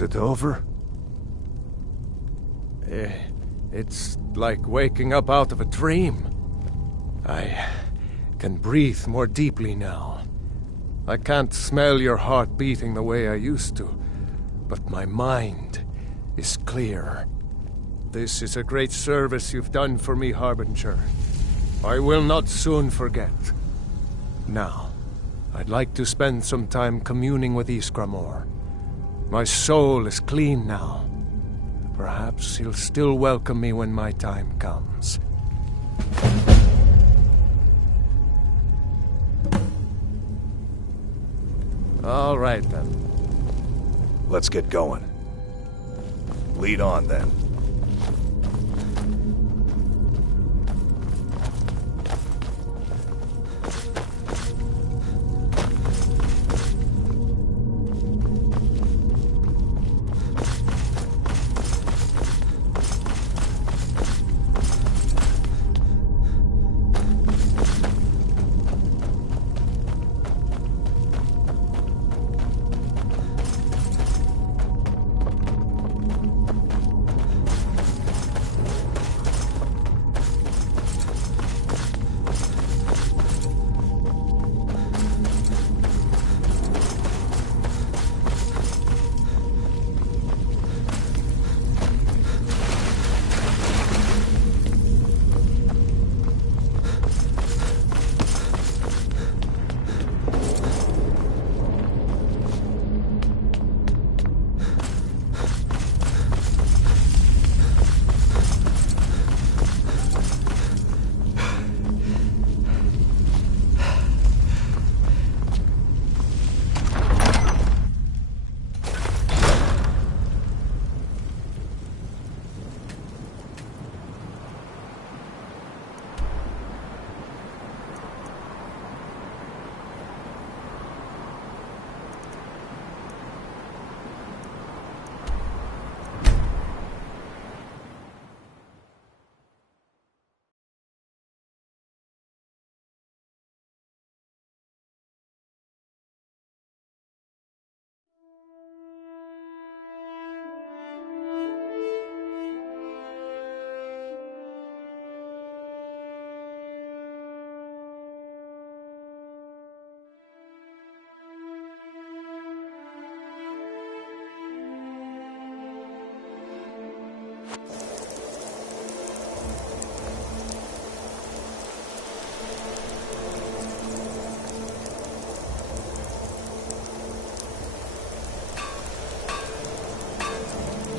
Is it over? It's like waking up out of a dream. I can breathe more deeply now. I can't smell your heart beating the way I used to, but my mind is clear. This is a great service you've done for me, Harbinger. I will not soon forget. Now, I'd like to spend some time communing with Iskramor. My soul is clean now. Perhaps he'll still welcome me when my time comes. All right, then. Let's get going. Lead on, then.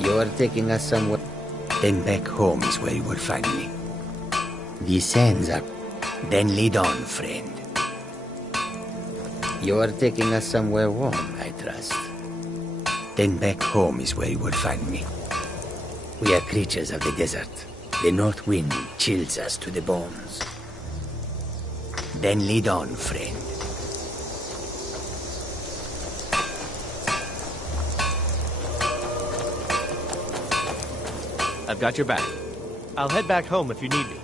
You are taking us somewhere. Then back home is where you will find me. The sands are... Then lead on, friend. You are taking us somewhere warm, I trust. Then back home is where you will find me. We are creatures of the desert. The north wind chills us to the bones. Then lead on, friend. I've got your back. I'll head back home if you need me.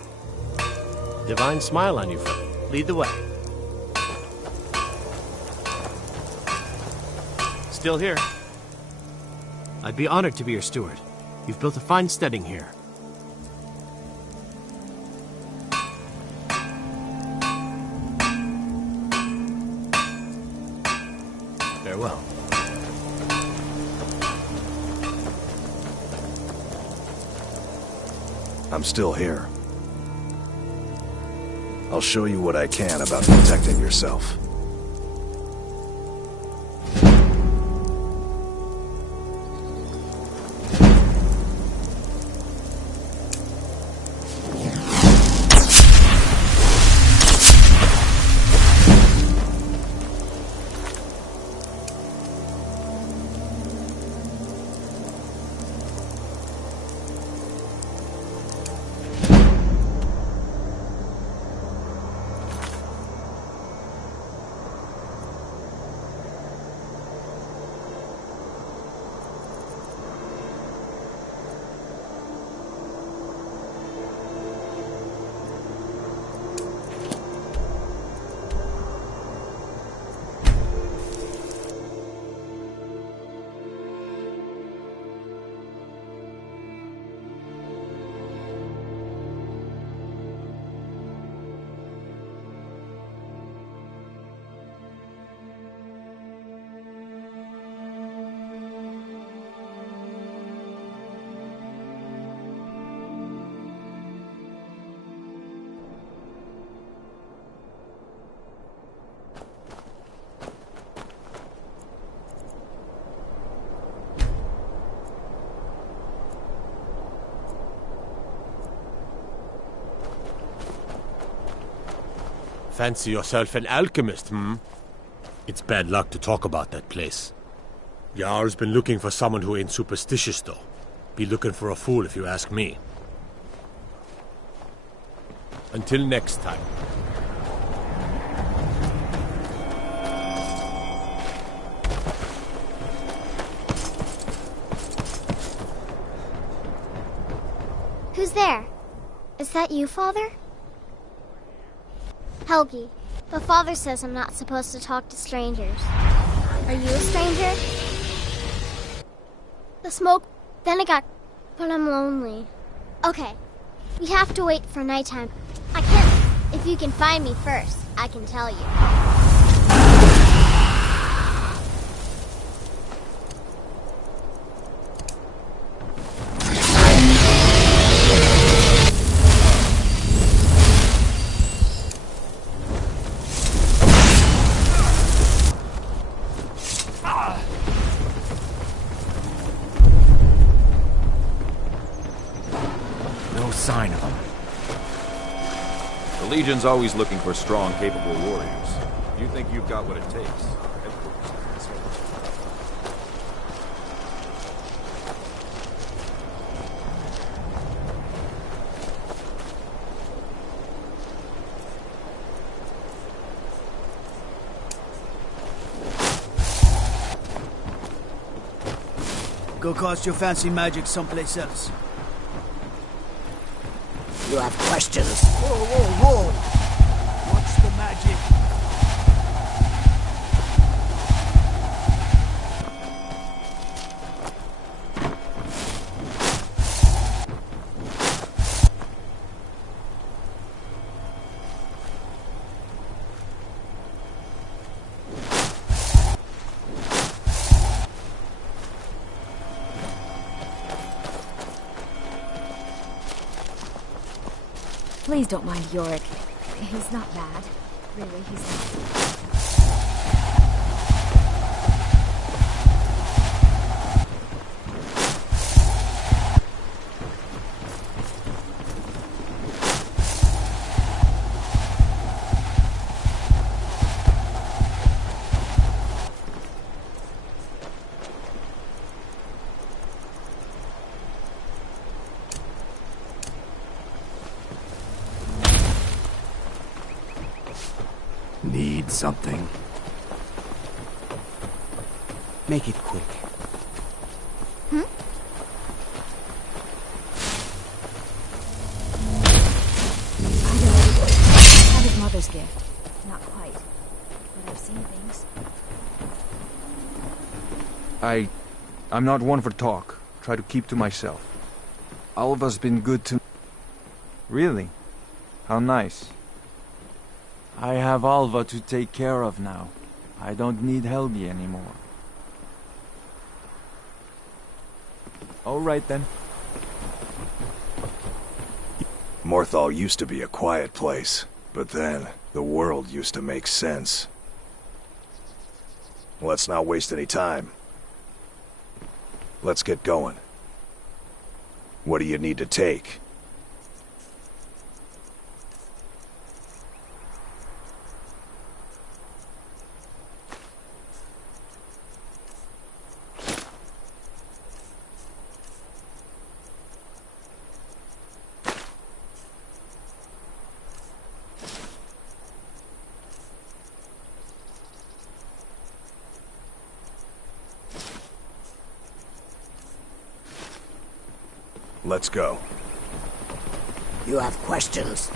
Divine smile on you, friend. Lead the way. Still here. I'd be honored to be your steward. You've built a fine steading here. Farewell. I'm still here. I'll show you what I can about protecting yourself. Fancy yourself an alchemist, hmm? It's bad luck to talk about that place. Jarl's been looking for someone who ain't superstitious, though. Be looking for a fool if you ask me. Until next time. Who's there? Is that you, Father? Helgi, the Father says I'm not supposed to talk to strangers. Are you a stranger? The smoke, then it got... But I'm lonely. Okay, we have to wait for nighttime. I can't... If you can find me first, I can tell you. Sign of them. The Legion's always looking for strong, capable warriors. You think you've got what it takes? Our headquarters is this way. Go cast your fancy magic someplace else. You have questions? Whoa, whoa, whoa! What's the magic? Please don't mind Yorick. He's not bad. Really, he's not. Need something. Make it quick. I have his mother's gift. Not quite. But I've seen things. I'm not one for talk. Try to keep to myself. Alva's been good to... Really? How nice. I have Alva to take care of now. I don't need Helgi anymore. All right then. Morthal used to be a quiet place, but then the world used to make sense. Let's not waste any time. Let's get going. What do you need to take? Let's go. You have questions?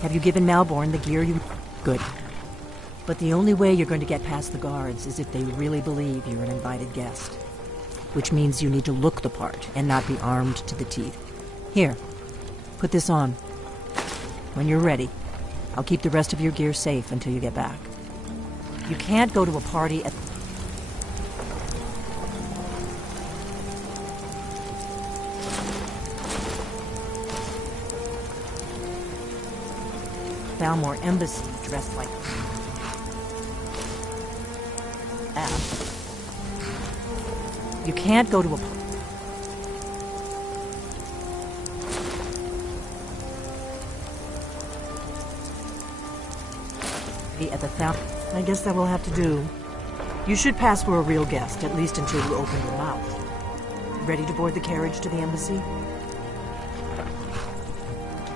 Have you given Malborn the gear you... Good. But the only way you're going to get past the guards is if they really believe you're an invited guest. Which means you need to look the part and not be armed to the teeth. Here, put this on. When you're ready, I'll keep the rest of your gear safe until you get back. You can't go to a party at... Thalmor Embassy dressed like that. You can't go to a at the Thal. I guess that will have to do. You should pass for a real guest, at least until you open your mouth. Ready to board the carriage to the embassy?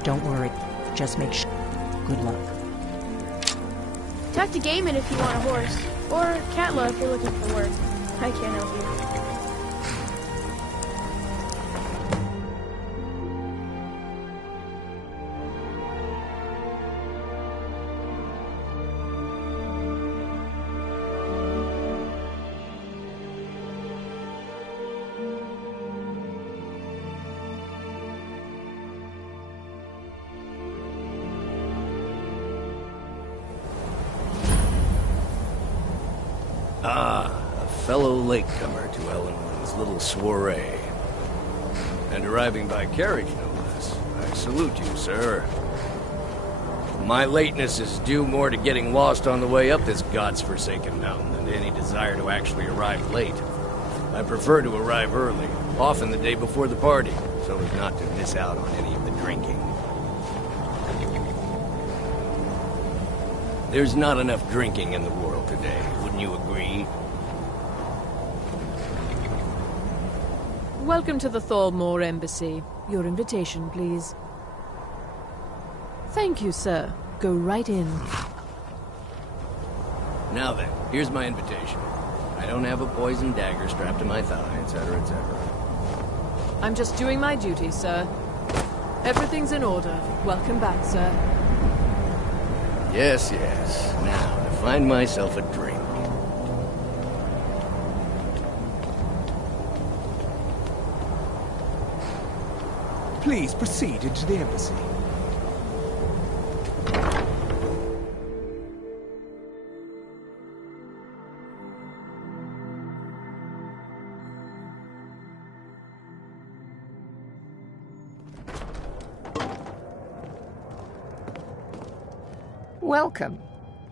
Don't worry. Just make sure. Good luck. Talk to Gaiman if you want a horse. Or Katla if you're looking for work. I can't help you. A fellow latecomer to Ellenwood's little soiree. And arriving by carriage, no less. I salute you, sir. My lateness is due more to getting lost on the way up this god's-forsaken mountain than to any desire to actually arrive late. I prefer to arrive early, often the day before the party, so as not to miss out on any of the drinking. There's not enough drinking in the world today, wouldn't you agree? Welcome to the Thalmor Embassy. Your invitation, please. Thank you, sir. Go right in. Now then, here's my invitation. I don't have a poison dagger strapped to my thigh, etc., etc. I'm just doing my duty, sir. Everything's in order. Welcome back, sir. Yes, yes. Now, to find myself a drink. Please proceed into the embassy. Welcome.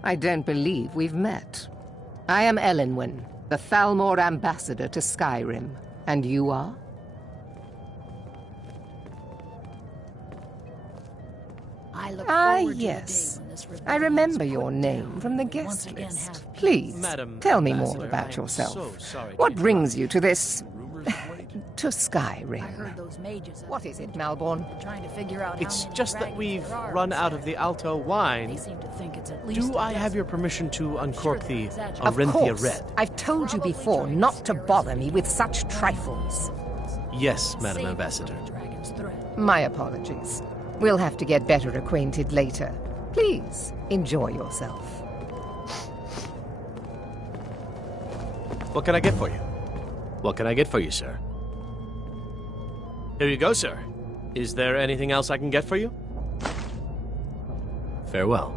I don't believe we've met. I am Elenwen, the Thalmor ambassador to Skyrim. And you are? Yes. I remember your name from the guest list. Please, tell me more about yourself. What brings you to this... to Skyrim? What is it, Malborn? It's just that we've run out of the Alto wine. Do I have your permission to uncork the Arenthia Red? I've told you before not to bother me with such trifles. Yes, Madam Ambassador. My apologies. We'll have to get better acquainted later. Please, enjoy yourself. What can I get for you? What can I get for you, sir? Here you go, sir. Is there anything else I can get for you? Farewell.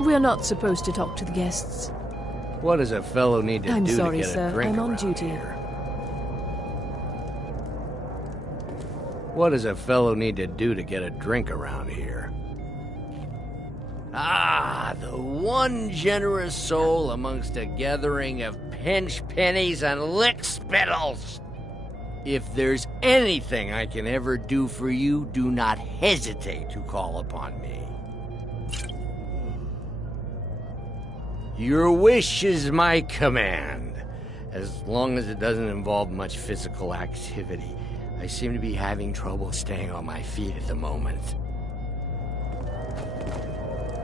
We're not supposed to talk to the guests. What does a fellow need to do sorry, to get sir. a drink I'm on around duty. here? What does a fellow need to do to get a drink around here? Ah, the one generous soul amongst a gathering of pinch pennies and lick spittles. If there's anything I can ever do for you, do not hesitate to call upon me. Your wish is my command, as long as it doesn't involve much physical activity. I seem to be having trouble staying on my feet at the moment.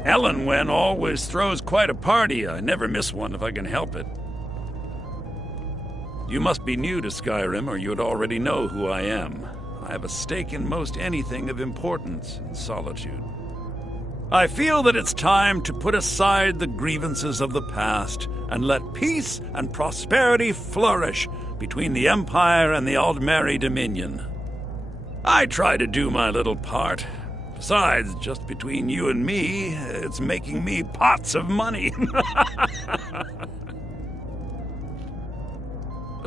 Ellen always throws quite a party. I never miss one if I can help it. You must be new to Skyrim, or you'd already know who I am. I have a stake in most anything of importance in Solitude. I feel that it's time to put aside the grievances of the past and let peace and prosperity flourish between the Empire and the Aldmeri Dominion. I try to do my little part. Besides, just between you and me, it's making me pots of money.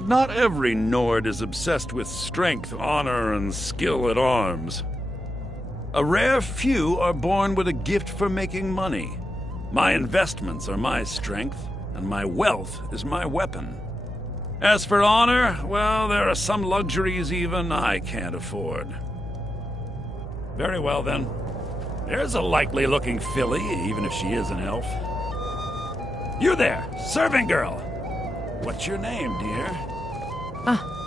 Not every Nord is obsessed with strength, honor, and skill at arms. A rare few are born with a gift for making money. My investments are my strength, and my wealth is my weapon. As for honor, well, there are some luxuries even I can't afford. Very well, then. There's a likely-looking filly, even if she is an elf. You there, serving girl! What's your name, dear?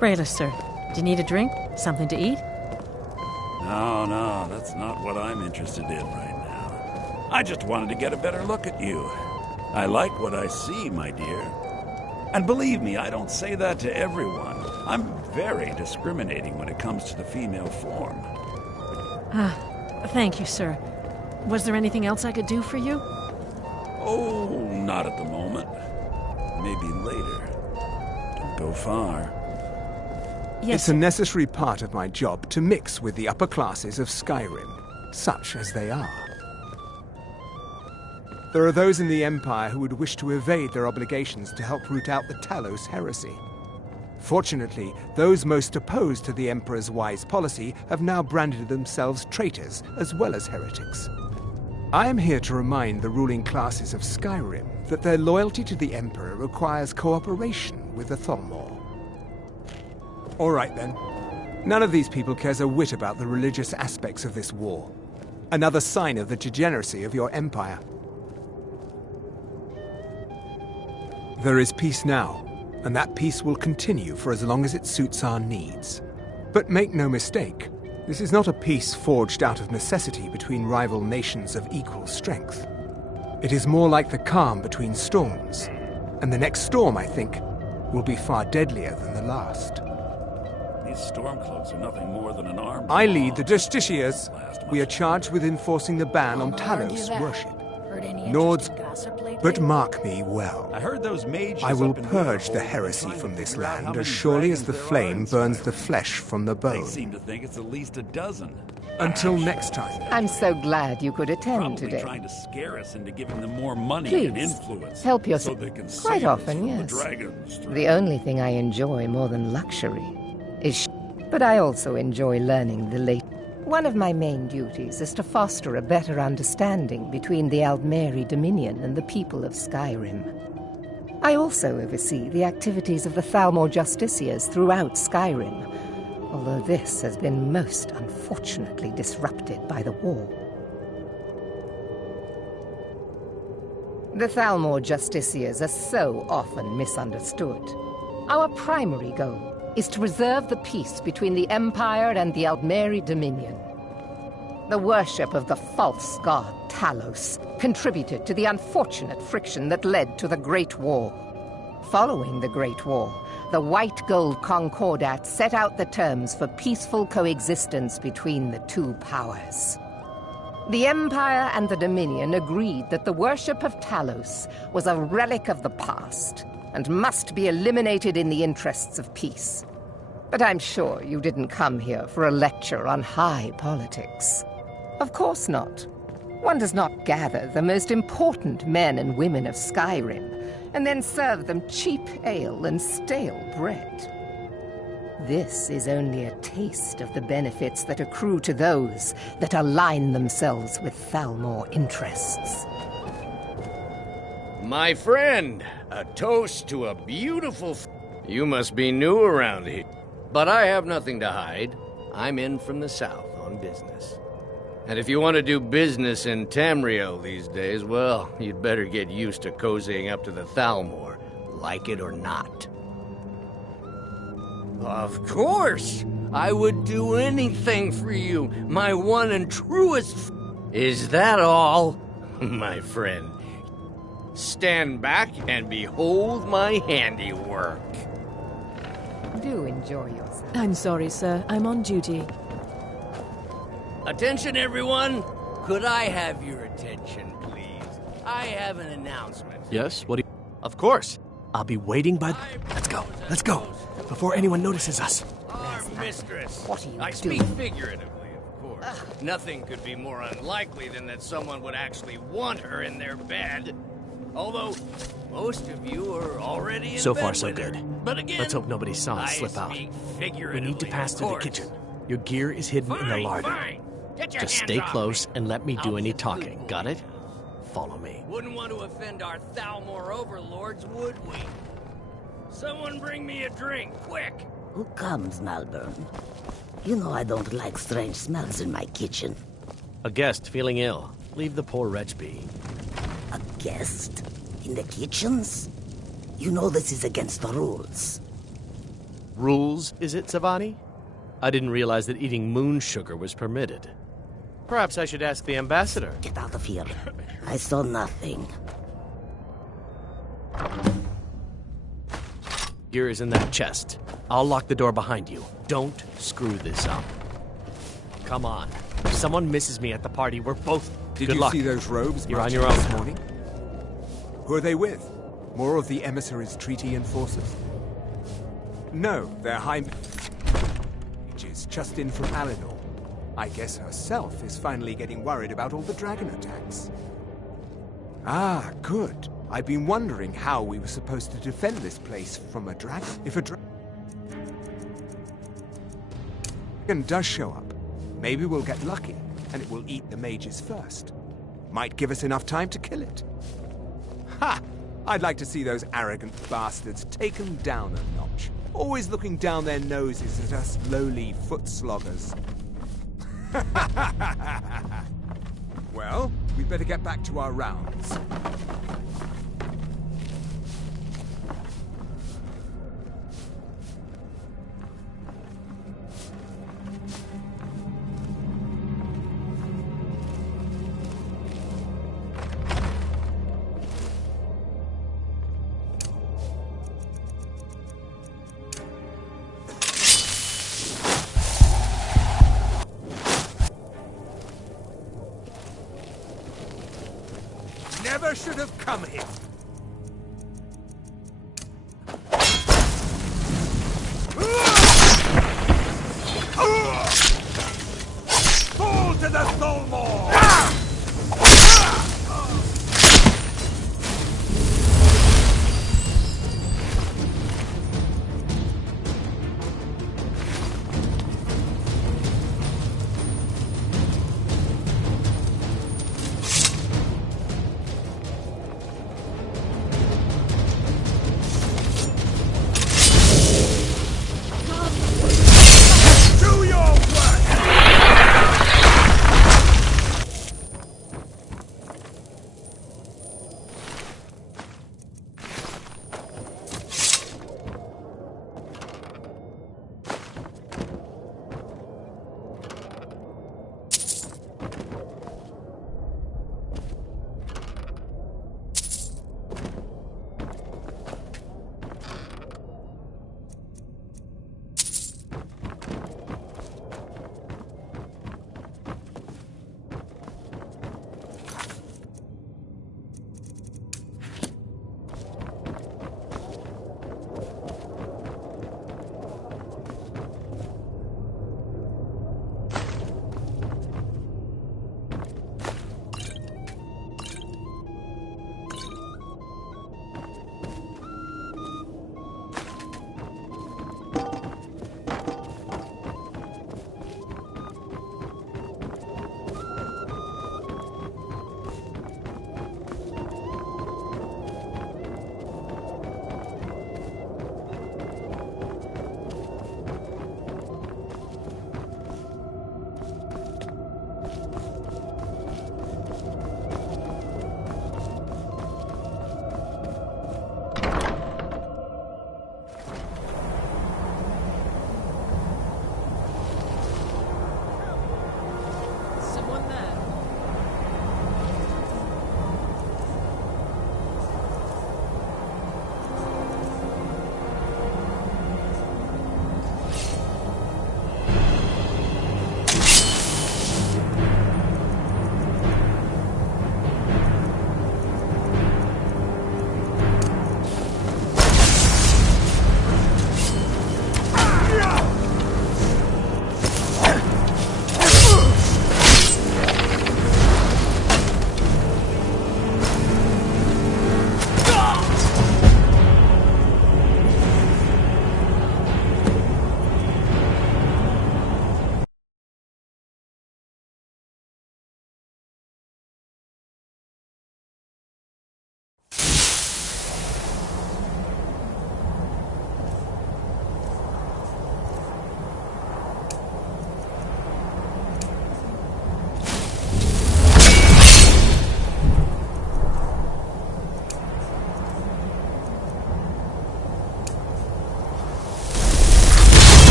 Brayla, sir. Do you need a drink? Something to eat? No, that's not what I'm interested in right now. I just wanted to get a better look at you. I like what I see, my dear. And believe me, I don't say that to everyone. I'm very discriminating when it comes to the female form. Thank you, sir. Was there anything else I could do for you? Oh, not at the moment. Maybe later. Don't go far. Yes. It's a necessary part of my job to mix with the upper classes of Skyrim, such as they are. There are those in the Empire who would wish to evade their obligations to help root out the Talos heresy. Fortunately, those most opposed to the Emperor's wise policy have now branded themselves traitors as well as heretics. I am here to remind the ruling classes of Skyrim that their loyalty to the Emperor requires cooperation with the Thalmor. All right, then. None of these people cares a whit about the religious aspects of this war. Another sign of the degeneracy of your empire. There is peace now, and that peace will continue for as long as it suits our needs. But make no mistake, this is not a peace forged out of necessity between rival nations of equal strength. It is more like the calm between storms, and the next storm, I think, will be far deadlier than the last. These stormcloaks are nothing more than an arm. I lead the Justiciars. We are charged with enforcing the ban on Talos worship. Nords, but mark me well. I heard those mages. I will purge the heresy from this land as surely as the flame burns the flesh from the bone. They seem to think it's at least a dozen. Until next time. I'm so glad you could attend Probably today. Trying to scare us into giving them more money Please, and influence. help yourself. So they can Quite save us often, from yes. The dragons. The only thing I enjoy more than luxury is but I also enjoy learning the late. One of my main duties is to foster a better understanding between the Aldmeri Dominion and the people of Skyrim. I also oversee the activities of the Thalmor Justiciars throughout Skyrim, although this has been most unfortunately disrupted by the war. The Thalmor Justiciars are so often misunderstood. Our primary goal is to preserve the peace between the Empire and the Aldmeri Dominion. The worship of the false god Talos contributed to the unfortunate friction that led to the Great War. Following the Great War, the White Gold Concordat set out the terms for peaceful coexistence between the two powers. The Empire and the Dominion agreed that the worship of Talos was a relic of the past and must be eliminated in the interests of peace. But I'm sure you didn't come here for a lecture on high politics. Of course not. One does not gather the most important men and women of Skyrim and then serve them cheap ale and stale bread. This is only a taste of the benefits that accrue to those that align themselves with Thalmor interests. My friend, a toast to a beautiful... You must be new around here. But I have nothing to hide. I'm in from the south on business. And if you want to do business in Tamriel these days, well, you'd better get used to cozying up to the Thalmor, like it or not. Of course! I would do anything for you, my one and truest... Is that all? My friend, stand back and behold my handiwork. Do enjoy yourself. I'm sorry, sir. I'm on duty. Attention, everyone! Could I have your attention, please? I have an announcement. Yes? What do you... Of course. I'll be waiting by... Let's go. Let's go. Before anyone notices us. Our mistress. What are you I doing? speak figuratively, of course. Nothing could be more unlikely than that someone would actually want her in their bed. Although, most of you are already in So bed far, so with her. good. But again, Let's hope nobody saw us I slip out. speak We figuratively, need to pass of to the course. kitchen. Your gear is hidden in the larder. Fine. Get your Just hands stay off close me. and let me do I'll any be a talking. good Got boy. it? Follow me. Wouldn't want to offend our Thalmor overlords, would we? Someone bring me a drink, quick! Who comes, Malburn? You know I don't like strange smells in my kitchen. A guest feeling ill. Leave the poor wretch be. A guest? In the kitchens? You know this is against the rules. Rules, is it, Savani? I didn't realize that eating moon sugar was permitted. Perhaps I should ask the ambassador. Get out of here. I saw nothing. Gear is in that chest. I'll lock the door behind you. Don't screw this up. Come on. If someone misses me at the party, we're both... Did Good you luck. see those robes You're on marching your own. this morning? Who are they with? More of the emissaries' treaty enforcers? No, they're high... mages just in from Alinor. I guess herself is finally getting worried about all the dragon attacks. Ah, good. I've been wondering how we were supposed to defend this place from a dragon. If a dragon does show up, maybe we'll get lucky, and it will eat the mages first. Might give us enough time to kill it. Ha! I'd like to see those arrogant bastards taken down a notch. Always looking down their noses at us lowly foot sloggers. Well, we'd better get back to our rounds. Never should have come here. Fall to the Thalmor!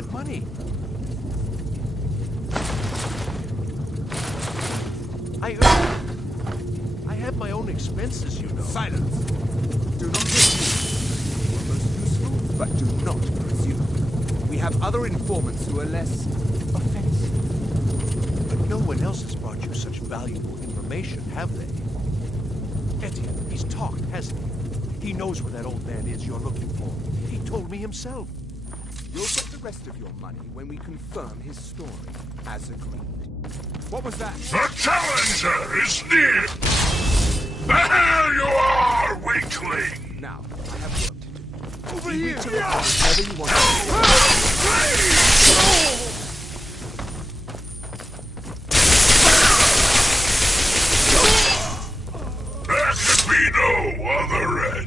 that money? I have my own expenses, you know. Silence! Do not presume. You are most useful, but do not presume. We have other informants who are less offensive. But no one else has brought you such valuable information, have they? Etienne, he's talked, hasn't he? He knows where that old man is you're looking for. He told me himself. You'll get the rest of your money when we confirm his story, as agreed. What was that? The challenger is near! There you are, weakling! Now, I have work to do. Over here! Whatever you want to do. There could be no other end.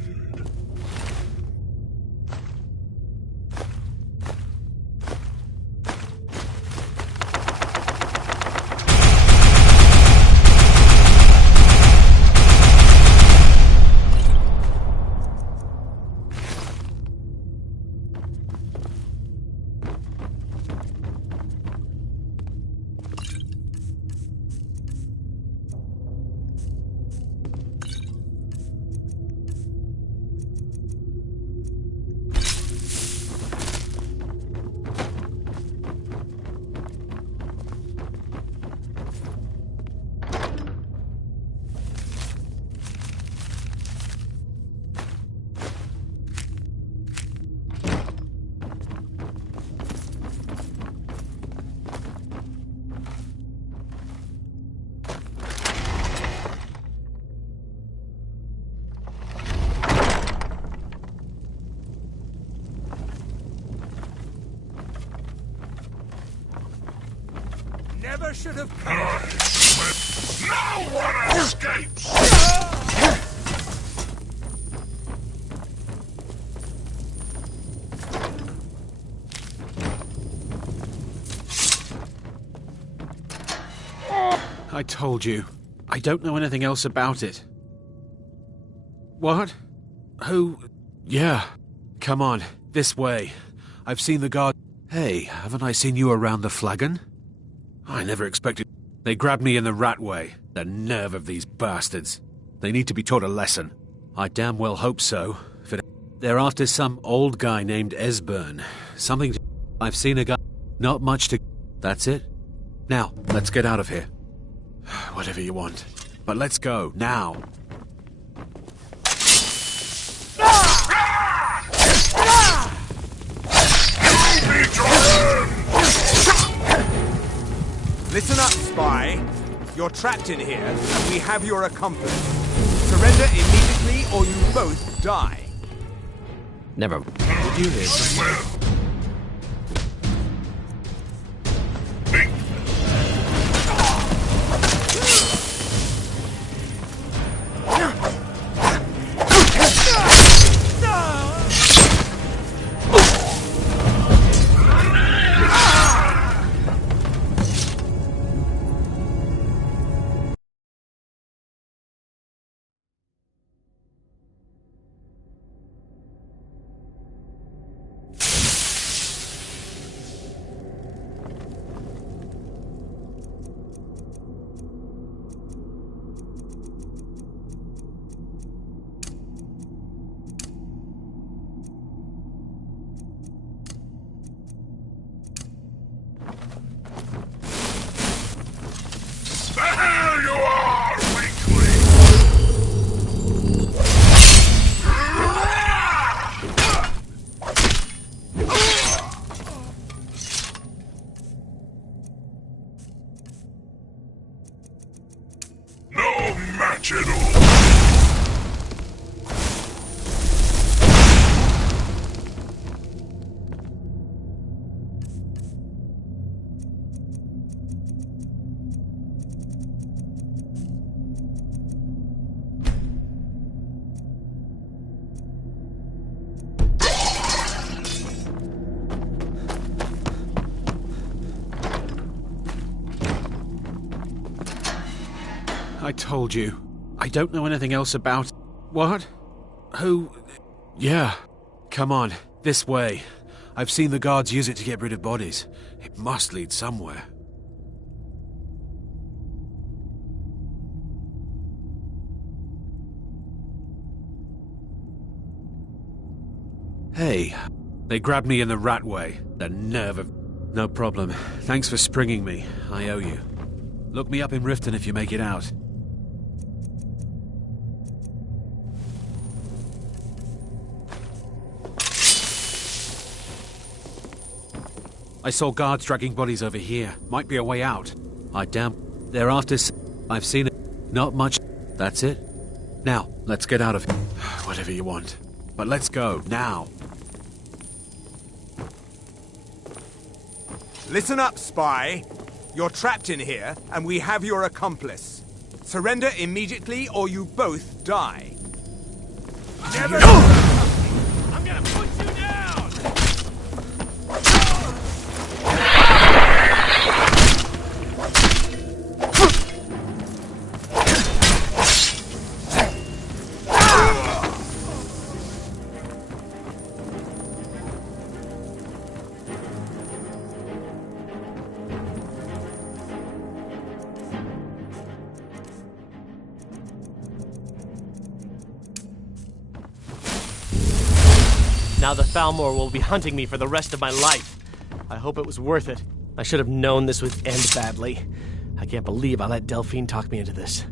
Never should have come. No one escapes! I told you. I don't know anything else about it. What? Who? Yeah. Come on, this way. I've seen the guard. Hey, haven't I seen you around the flagon? I never expected... They grabbed me in the rat way. The nerve of these bastards. They need to be taught a lesson. I damn well hope so. They're after some old guy named Esbern. Something... I've seen a guy... Not much to... That's it? Now, let's get out of here. Whatever you want. But let's go, now. Listen up, spy. You're trapped in here, and we have your accomplice. Surrender immediately, or you both die. Never. Did you hear something? There you are, weakling! No match at all! I told you. I don't know anything else about... What? Who? Yeah. Come on, this way. I've seen the guards use it to get rid of bodies. It must lead somewhere. Hey, they grabbed me in the rat way. The nerve of... No problem. Thanks for springing me. I owe you. Look me up in Riften if you make it out. I saw guards dragging bodies over here. Might be a way out. I damn... They're after... I've seen it. Not much. That's it. Now, let's get out of here. Whatever you want. But let's go, now. Listen up, spy. You're trapped in here, and we have your accomplice. Surrender immediately, or you both die. Never... I'm gonna put you down! Now the Thalmor will be hunting me for the rest of my life. I hope it was worth it. I should have known this would end badly. I can't believe I let Delphine talk me into this.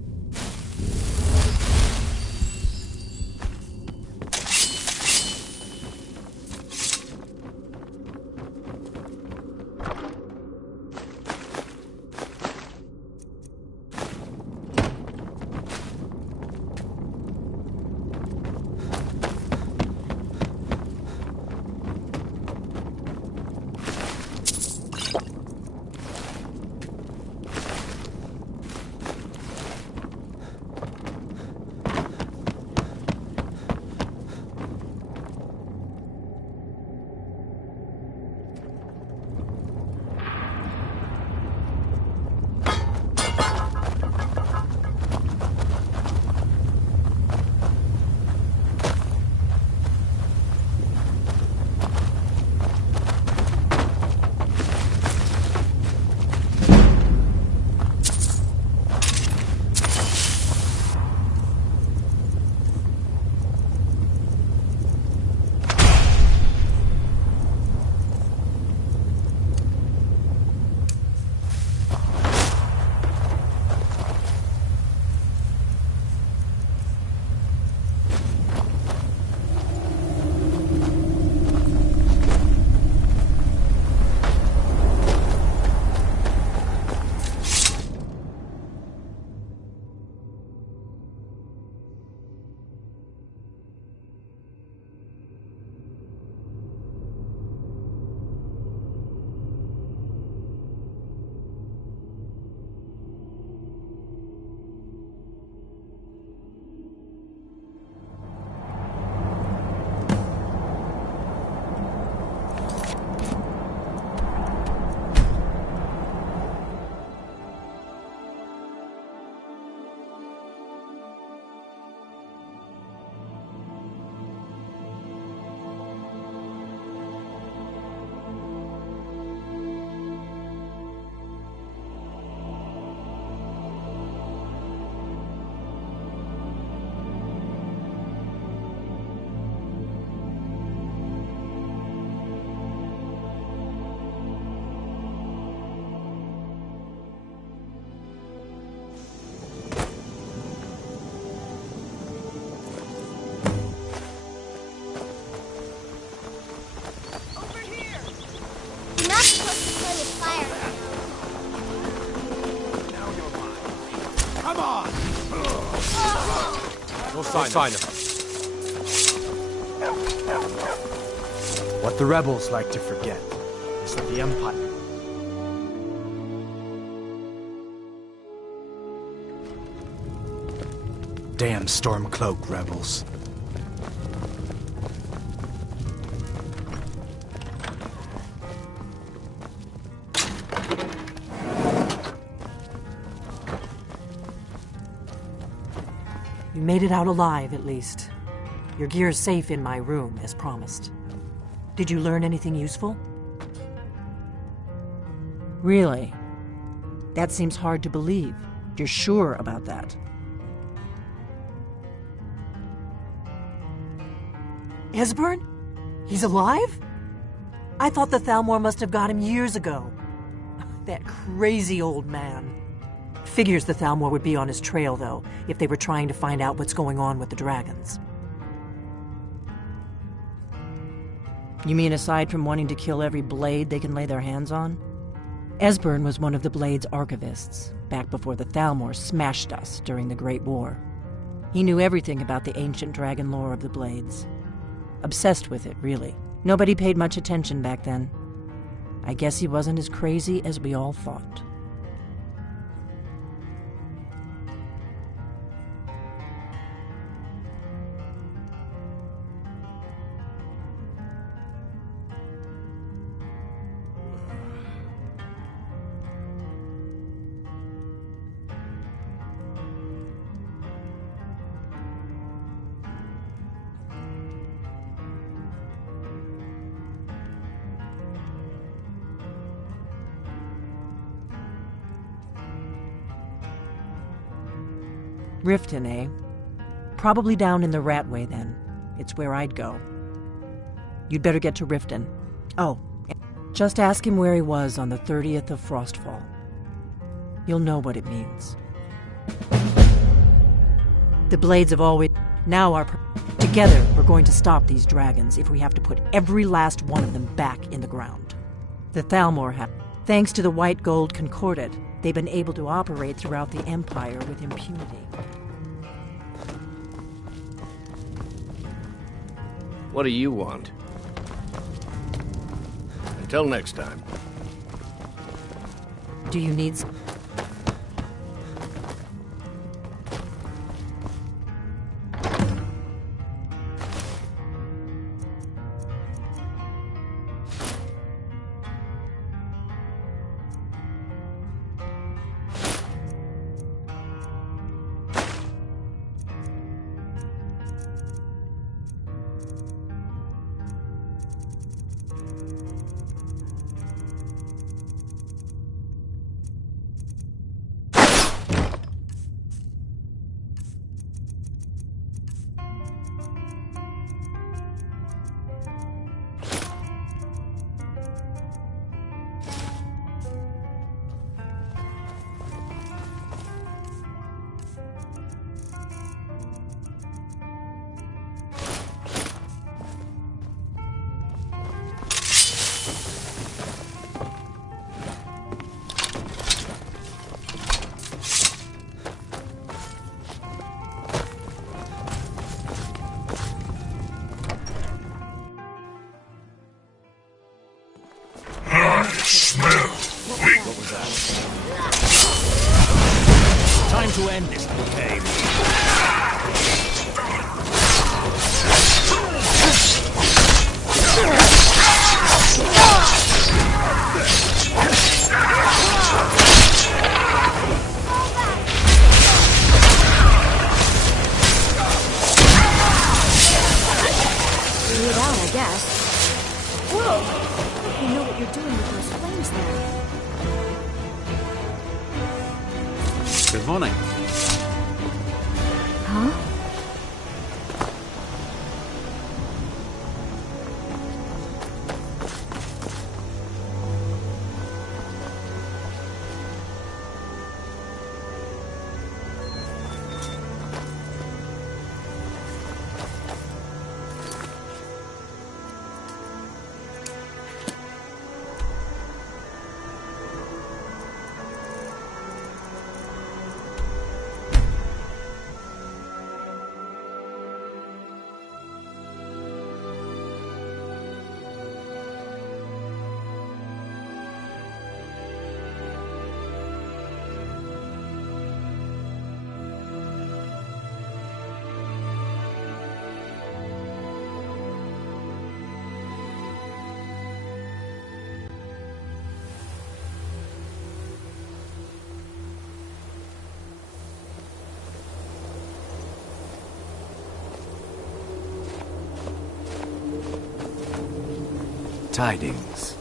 No sign of him. What the rebels like to forget is that the Empire... Damn Stormcloak rebels. You made it out alive, at least. Your gear's safe in my room, as promised. Did you learn anything useful? Really? That seems hard to believe. You're sure about that? Esbern? He's alive? I thought the Thalmor must have got him years ago. That crazy old man. Figures the Thalmor would be on his trail, though, if they were trying to find out what's going on with the dragons. You mean aside from wanting to kill every blade they can lay their hands on? Esbern was one of the Blade's archivists, back before the Thalmor smashed us during the Great War. He knew everything about the ancient dragon lore of the Blades. Obsessed with it, really. Nobody paid much attention back then. I guess he wasn't as crazy as we all thought. Riften, eh? Probably down in the Ratway, then. It's where I'd go. You'd better get to Riften. Oh, just ask him where he was on the 30th of Frostfall. You'll know what it means. The Blades have always... Now together, we're going to stop these dragons if we have to put every last one of them back in the ground. The Thalmor have... Thanks to the White Gold Concordat, they've been able to operate throughout the Empire with impunity. What do you want? Until next time. Do you need... Time to end this game. Blew it out, I guess. Whoa! You know what you're doing with those flames there. Good morning. Huh? tidings.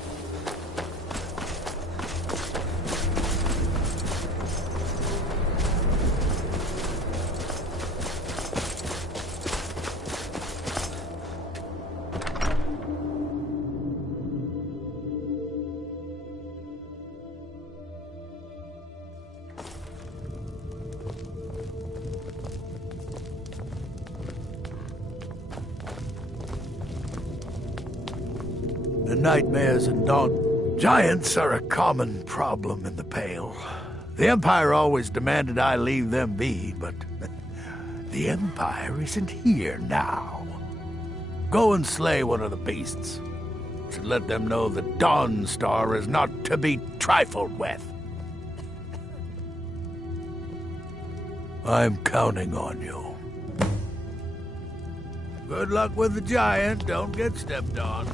The nightmares and dawn. Giants are a common problem in the Pale. The Empire always demanded I leave them be, but the Empire isn't here now. Go and slay one of the beasts. Should let them know the Dawn Star is not to be trifled with. I'm counting on you. Good luck with the giant. Don't get stepped on.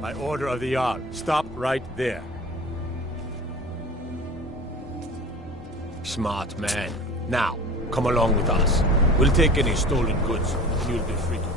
By order of the Jarl, stop right there. Smart man. Now, come along with us. We'll take any stolen goods. You'll be free to go.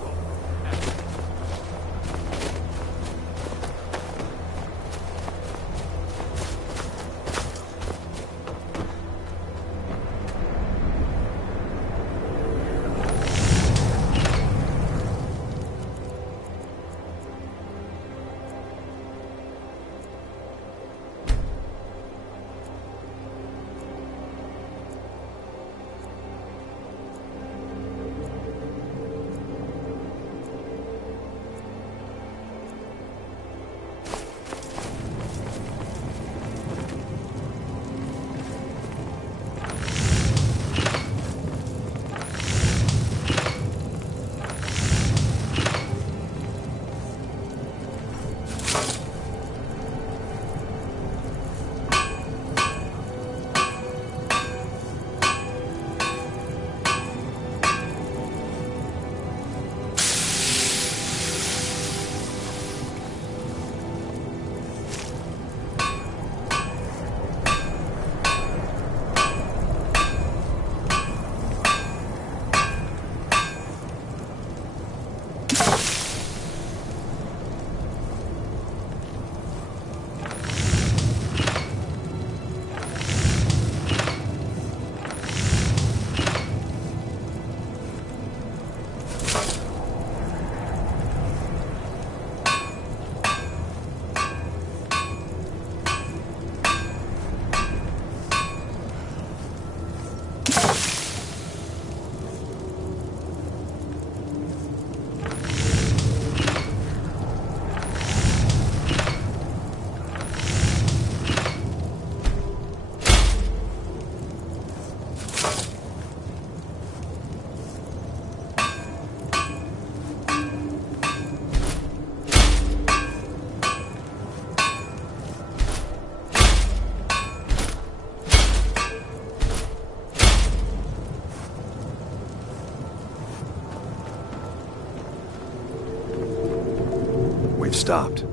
Stopped.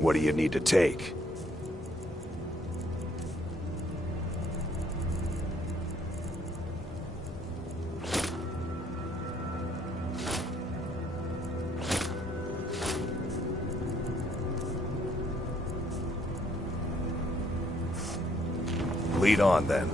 What do you need to take? Lead on, then.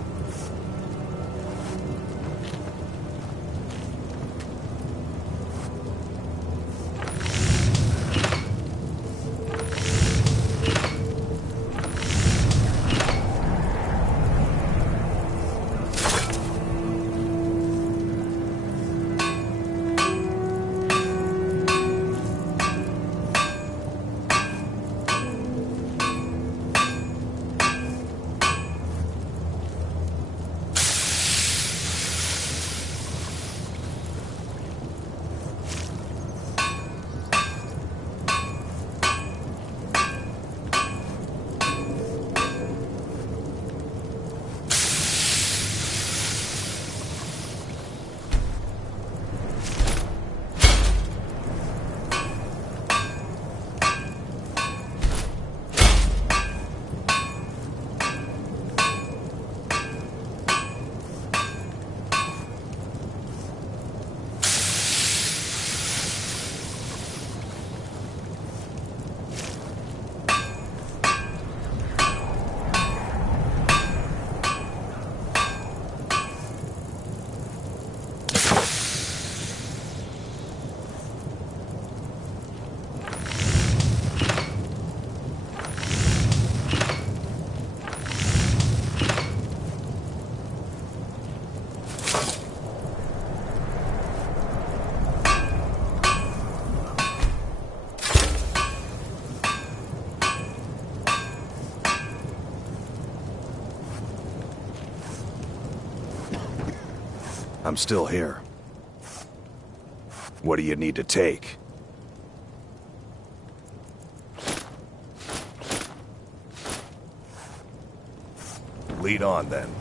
I'm still here. What do you need to take? Lead on, then.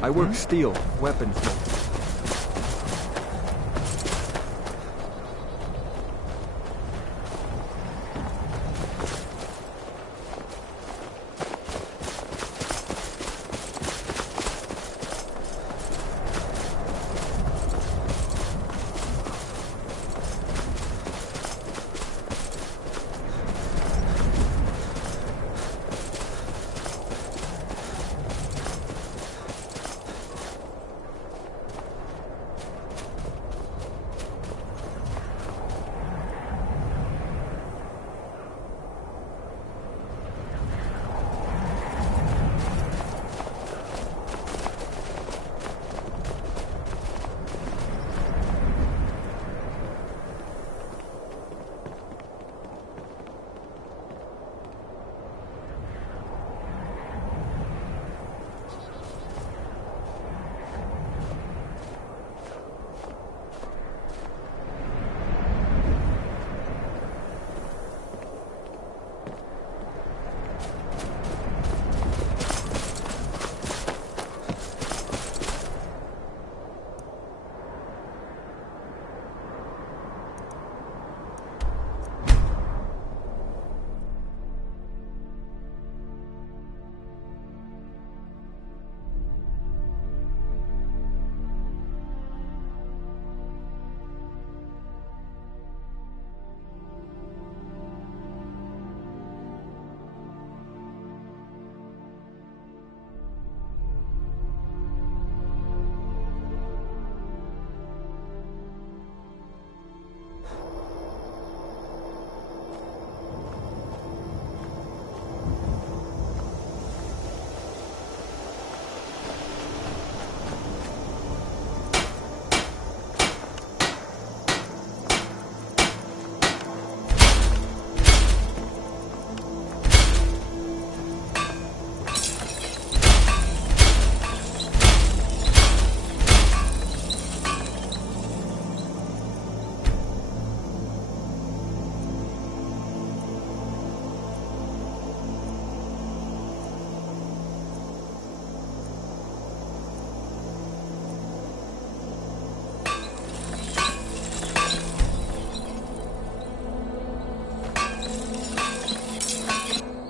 I work steel, weapons.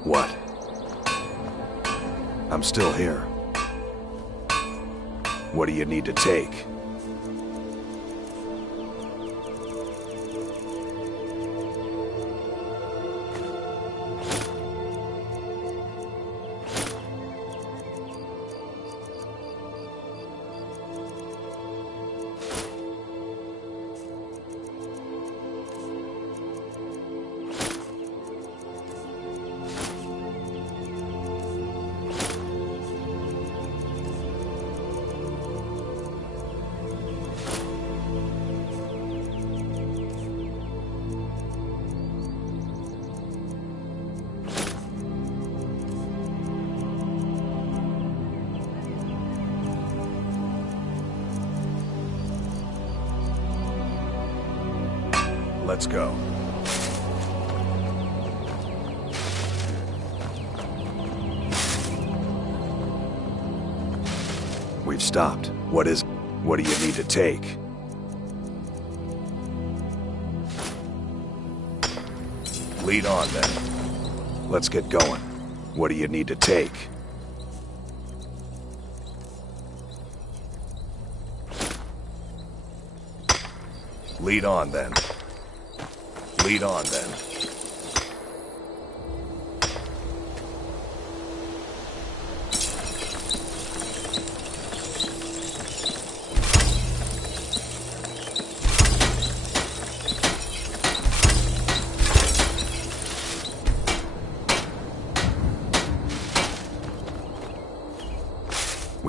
What? I'm still here. What do you need to take? Let's go. We've stopped. What do you need to take? Lead on, then. Let's get going. What do you need to take? Lead on, then. Lead on, then.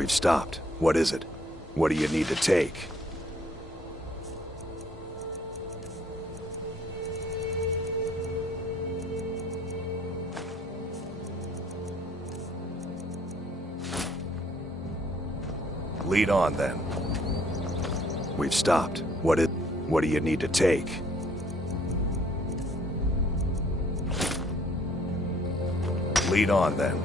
We've stopped. What is it? What do you need to take? Lead on, then. We've stopped. What do you need to take? Lead on, then.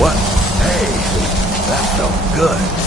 What? Hey, that felt good.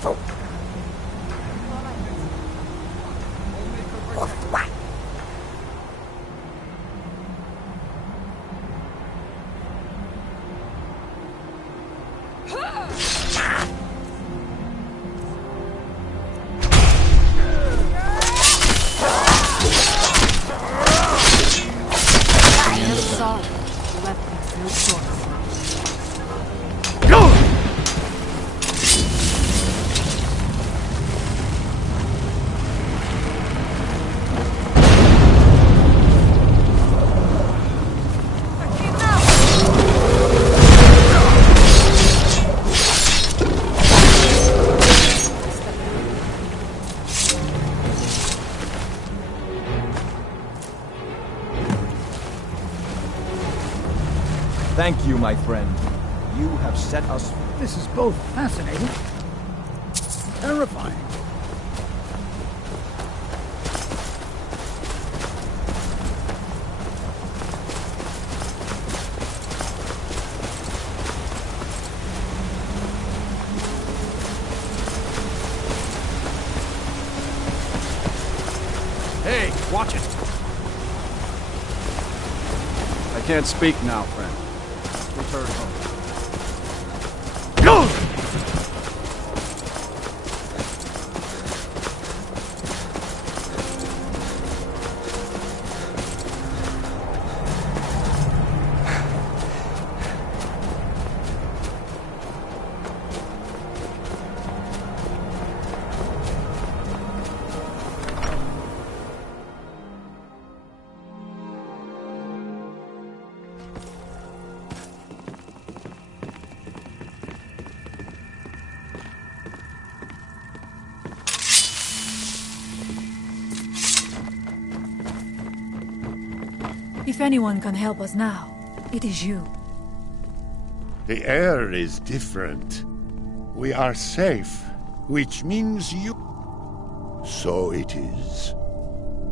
careful. Of what? Sorry, you left us no choice. Thank you, my friend. You have set us... This is both fascinating, terrifying. Hey, watch it! I can't speak now, friend. Return home. Go! If anyone can help us now, it is you. The air is different. We are safe, which means you... So it is.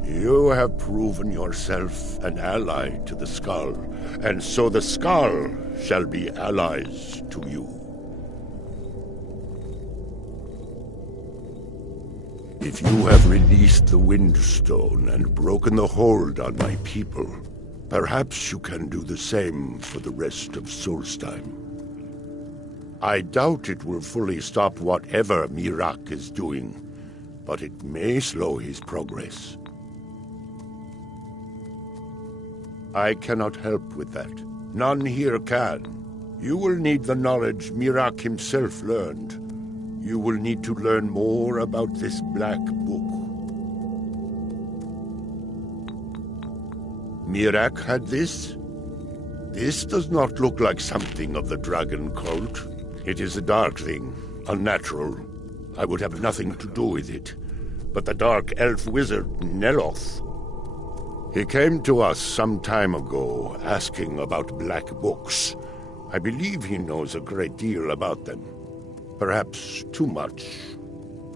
You have proven yourself an ally to the Skull, and so the Skull shall be allies to you. If you have released the Windstone and broken the hold on my people, perhaps you can do the same for the rest of Solstheim. I doubt it will fully stop whatever Miraak is doing, but it may slow his progress. I cannot help with that. None here can. You will need the knowledge Miraak himself learned. You will need to learn more about this Black Book. Miraak had this? This does not look like something of the Dragon Cult. It is a dark thing, unnatural. I would have nothing to do with it. But the dark elf wizard, Neloth, he came to us some time ago, asking about black books. I believe he knows a great deal about them. Perhaps too much.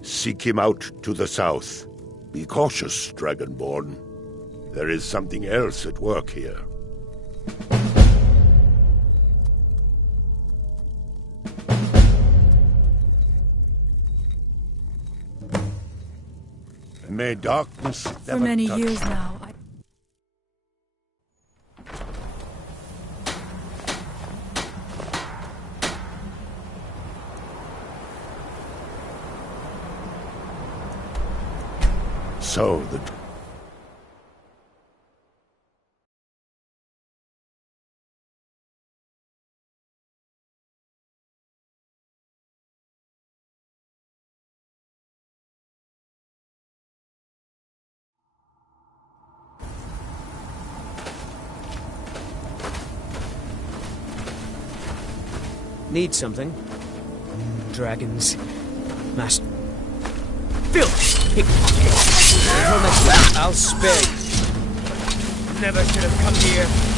Seek him out to the south. Be cautious, Dragonborn. There is something else at work here. May darkness For many years now, So the... Need something? Dragons. Master. Filth! Pickpocket! I'll spare you. Never should have come here.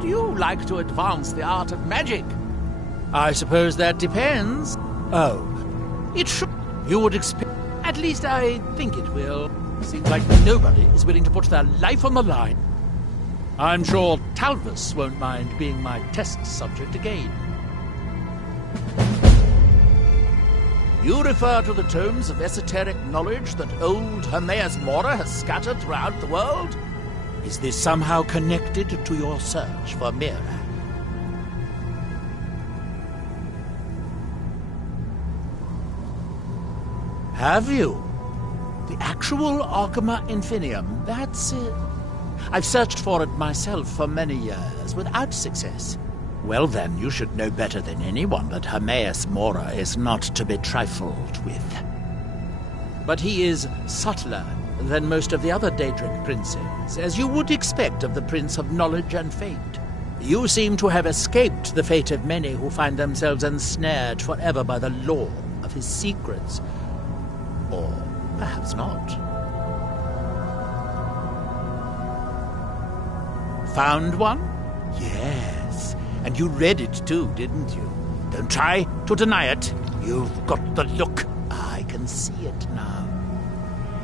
would you like to advance the art of magic? I suppose that depends. Oh, it should. You would expect. At least I think it will. Seems like nobody is willing to put their life on the line. I'm sure Talvas won't mind being my test subject again. You refer to the tomes of esoteric knowledge that old Hermaeus Mora has scattered throughout the world? Is this somehow connected to your search for Mira? Have you? The actual Arcana Infinium, that's it. I've searched for it myself for many years, without success. Well then, you should know better than anyone that Hermaeus Mora is not to be trifled with. But he is subtler than most of the other Daedric princes, as you would expect of the Prince of Knowledge and Fate. You seem to have escaped the fate of many who find themselves ensnared forever by the lore of his secrets. Or perhaps not. Found one? Yes. And you read it too, didn't you? Don't try to deny it. You've got the look. I can see it now.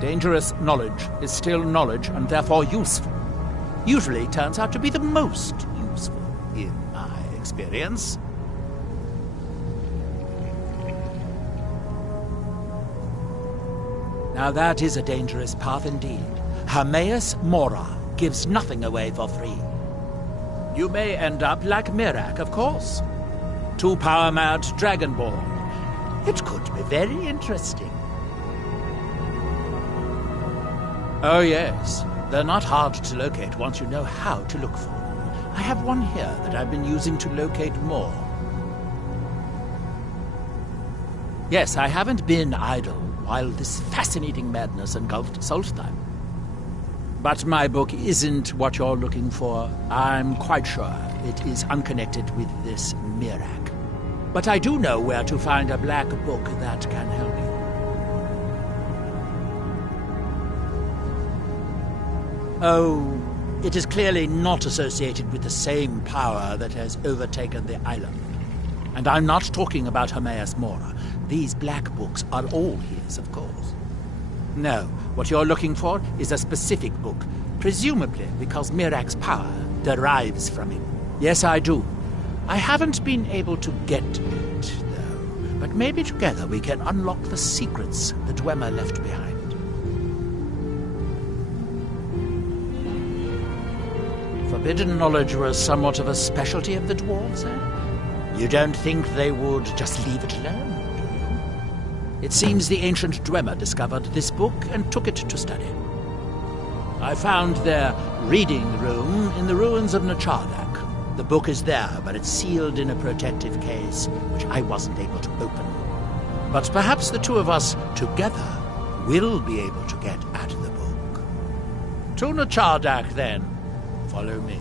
Dangerous knowledge is still knowledge and therefore useful. Usually turns out to be the most useful, in my experience. Now that is a dangerous path indeed. Hermaeus Mora gives nothing away for free. You may end up like Mirak, of course. Too power-mad Dragonborn. It could be very interesting. Oh yes, they're not hard to locate once you know how to look for them. I have one here that I've been using to locate more. Yes, I haven't been idle while this fascinating madness engulfed Solstheim. But my book isn't what you're looking for. I'm quite sure it is unconnected with this Mirak. But I do know where to find a black book that can help you. Oh, it is clearly not associated with the same power that has overtaken the island. And I'm not talking about Hermaeus Mora. These black books are all his, of course. No, what you're looking for is a specific book, presumably because Mirak's power derives from him. Yes, I do. I haven't been able to get to it, though. But maybe together we can unlock the secrets the Dwemer left behind. Forbidden knowledge was somewhat of a specialty of the dwarves, eh? You don't think they would just leave it alone, do you? It seems the ancient Dwemer discovered this book and took it to study. I found their reading room in the ruins of Nachardak. The book is there, but it's sealed in a protective case, which I wasn't able to open. But perhaps the two of us together will be able to get at the book. To Nachardak, then. Follow me.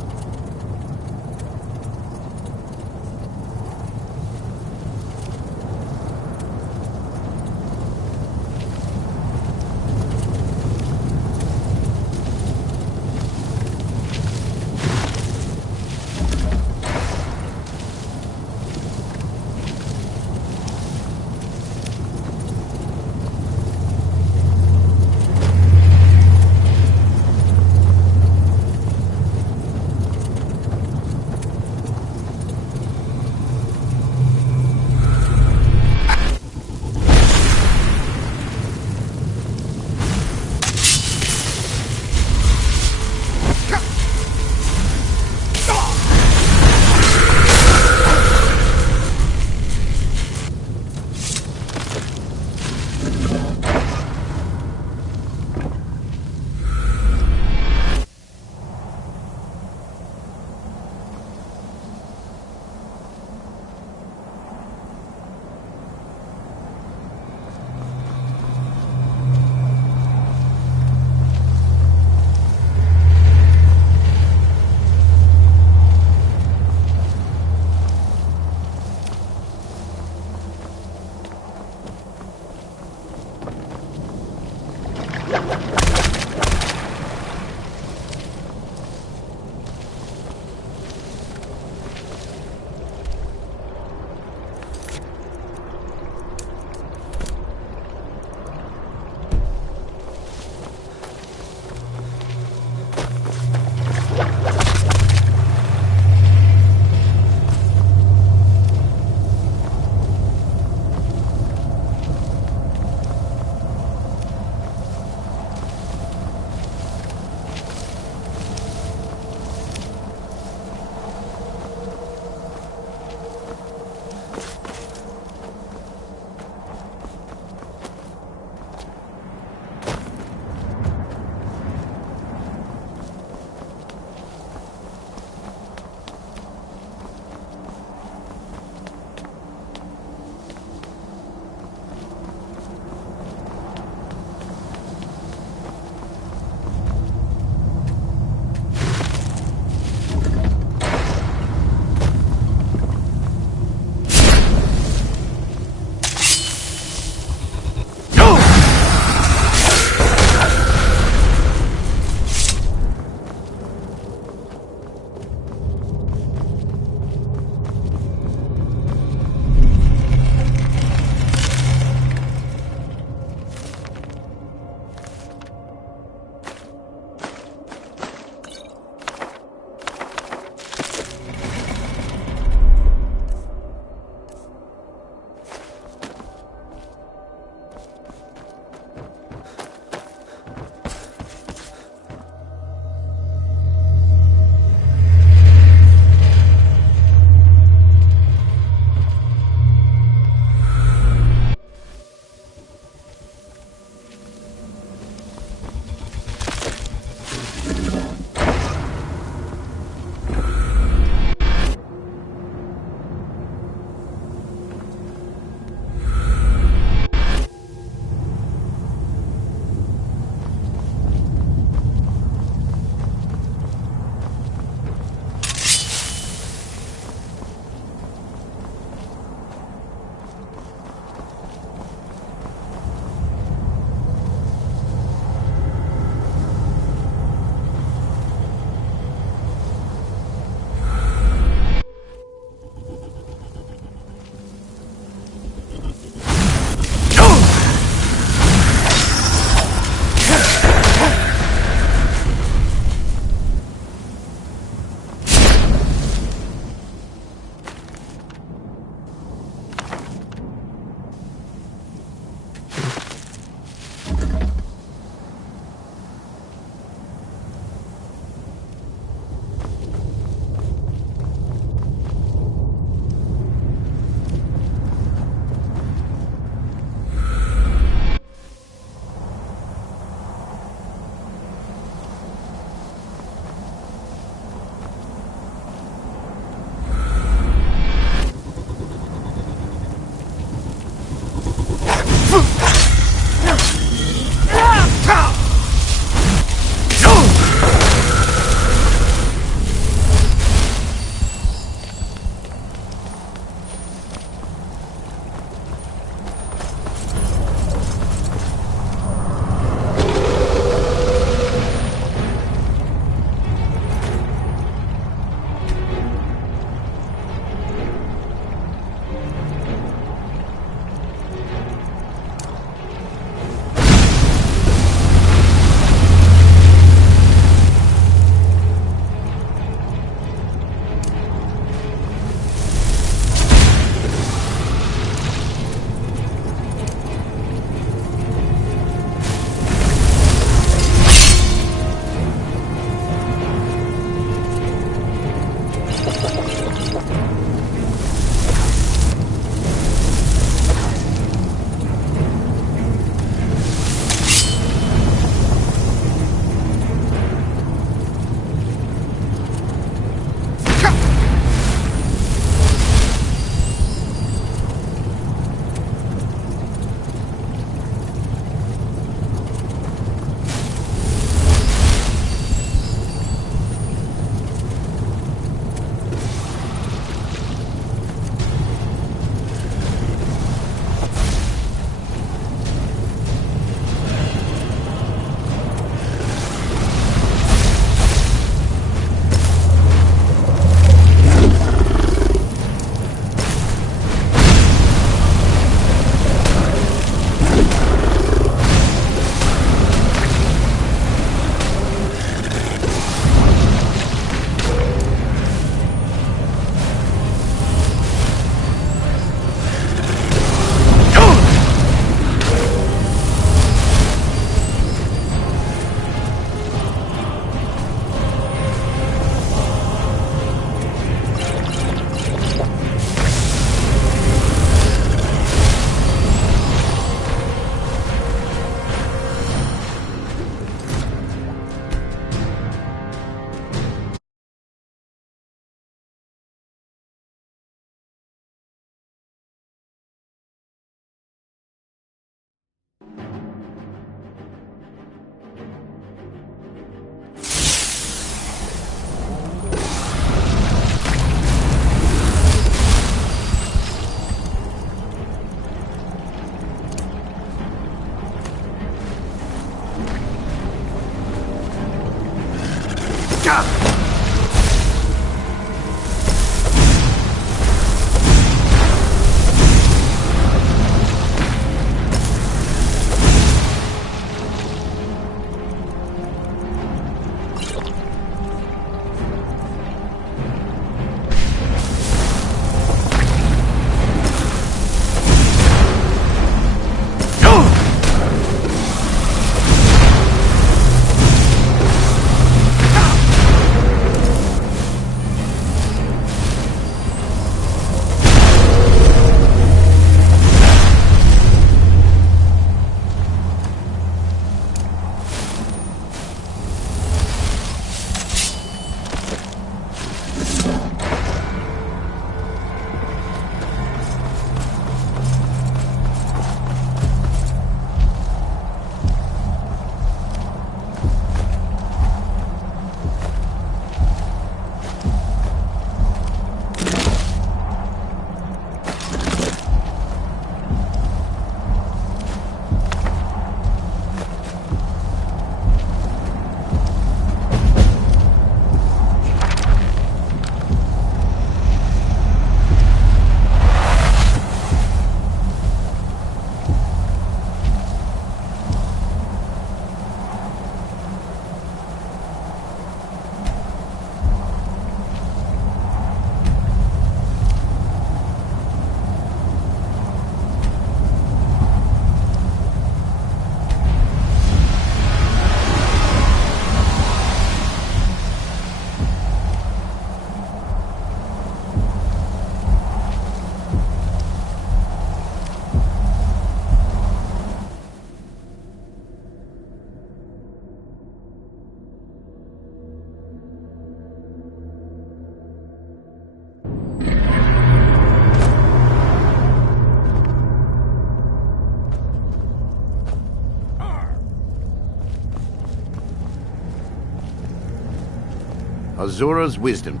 Azura's wisdom.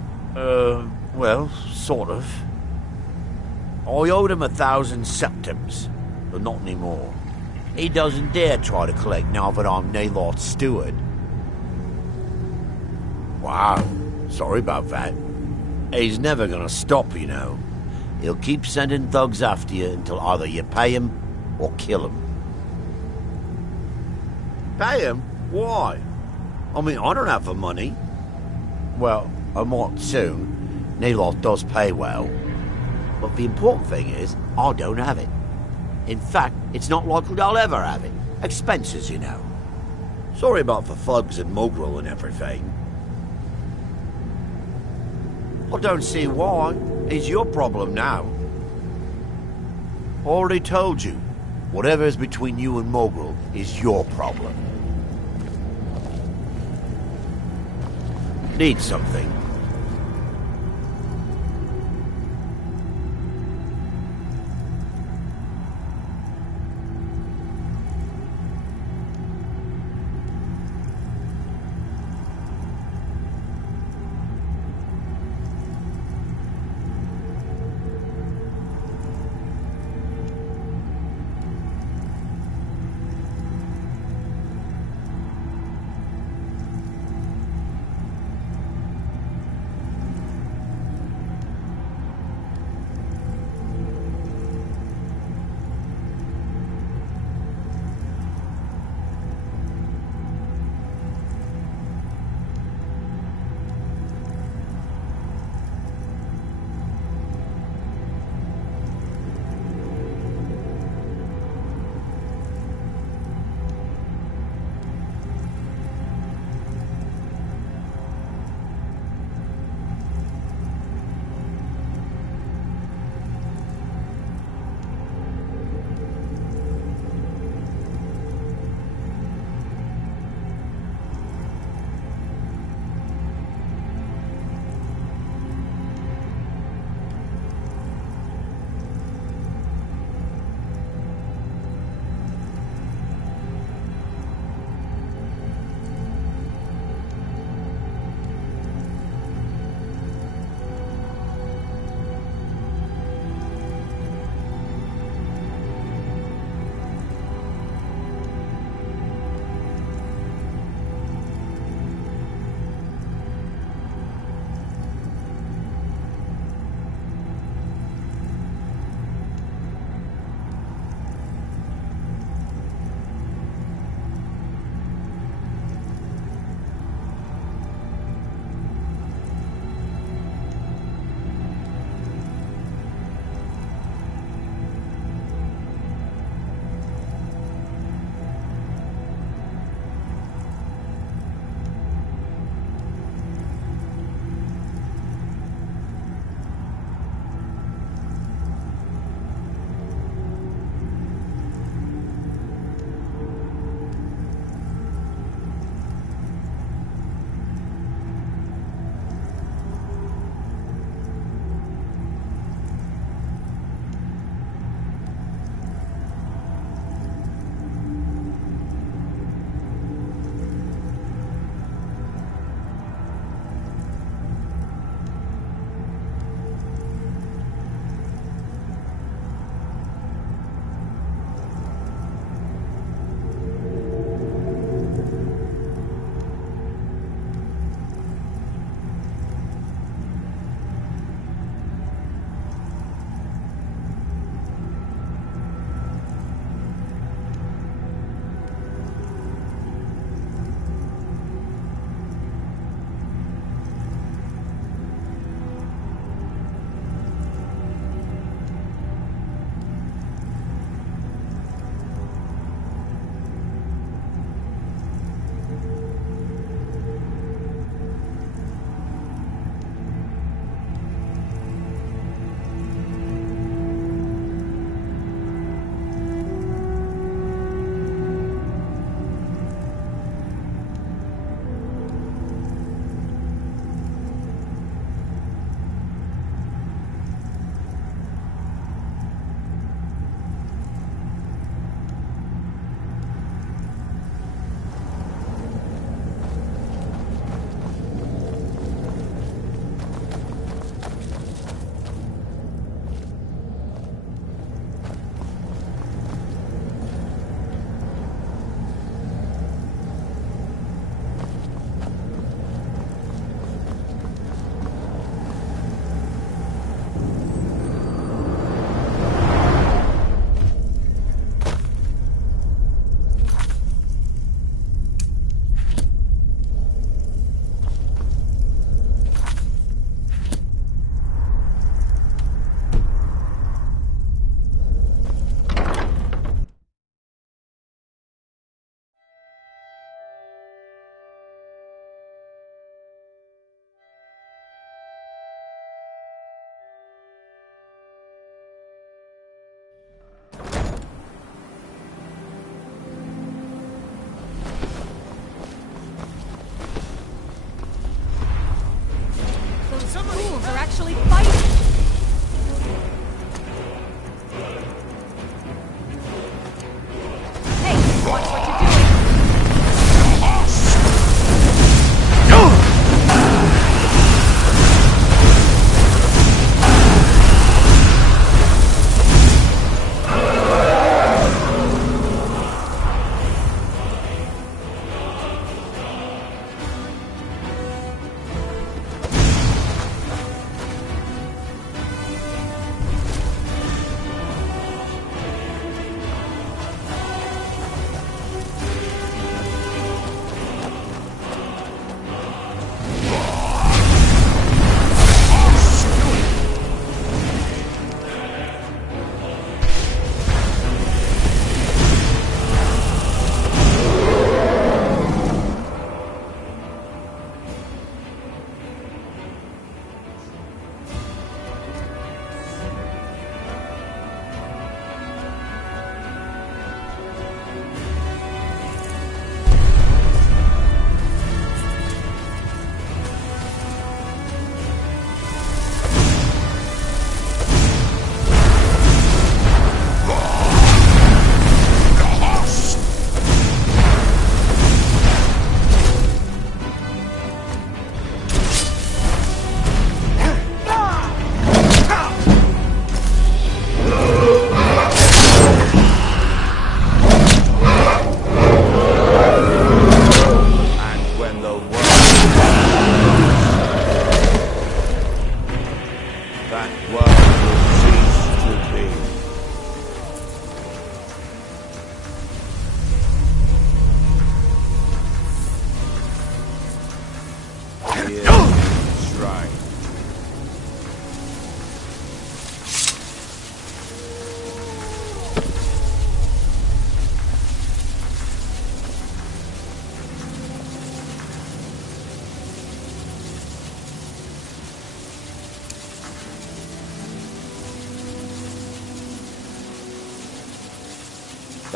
Well, sort of. I owed him 1,000 septims, but not anymore. He doesn't dare try to collect now that I'm Naylor's steward. Wow. Sorry about that. He's never gonna stop, you know. He'll keep sending thugs after you until either you pay him or kill him. Pay him? Why? I mean, I don't have the money. Well, I might soon. Naylor does pay well. But the important thing is, I don't have it. In fact, it's not likely I'll ever have it. Expenses, you know. Sorry about the thugs and Mogrel and everything. I don't see why. It's your problem now. Already told you. Whatever is between you and Mogrel is your problem. Need something?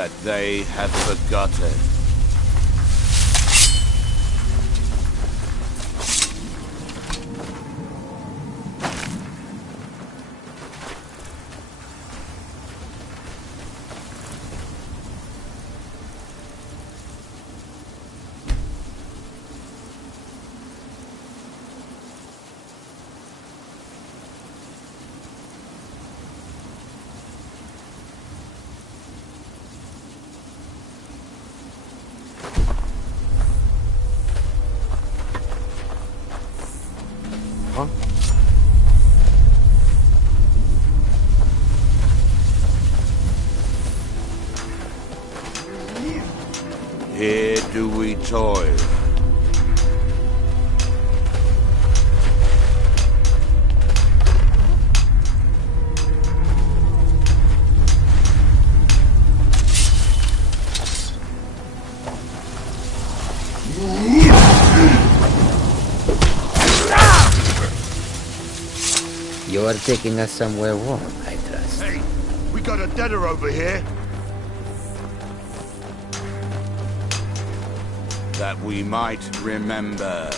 that they have forgotten. Here do we toil. You are taking us somewhere warm, I trust. Hey, we got a debtor over here. That we might remember.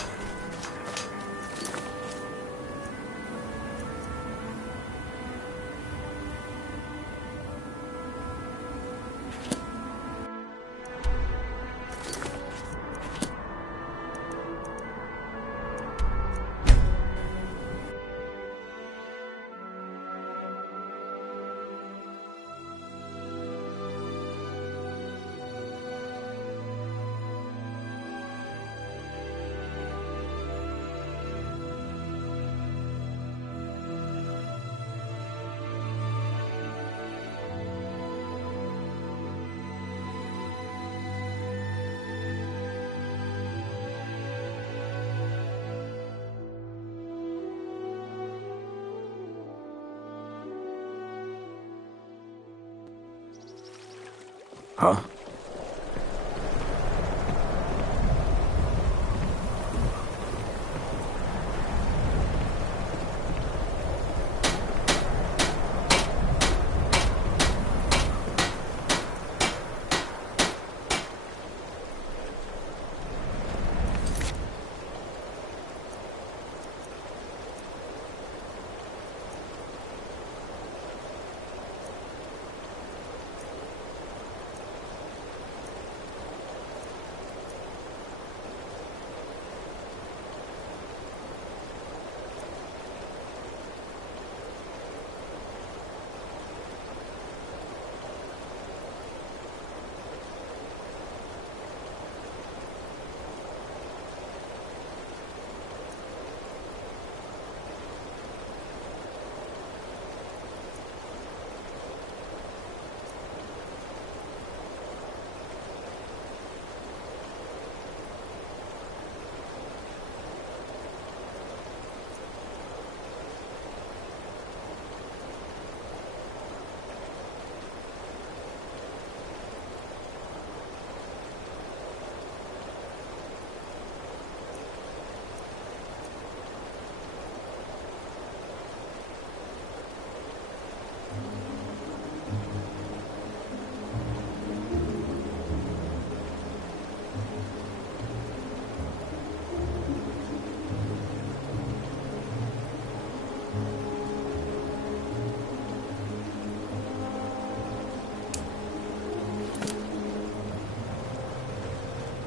Huh?